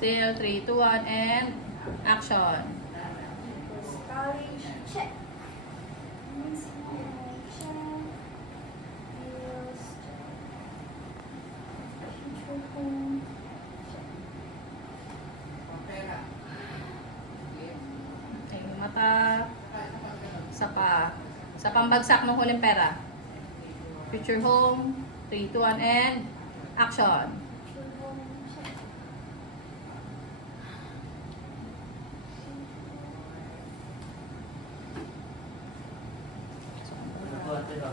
Still, 3, 2, 1, and action. College, check. Future home, check. Okay, mata. Sa pambagsak ng huling pera. Future home, 3, 2, 1, and action. Future home, check. Ito, ito.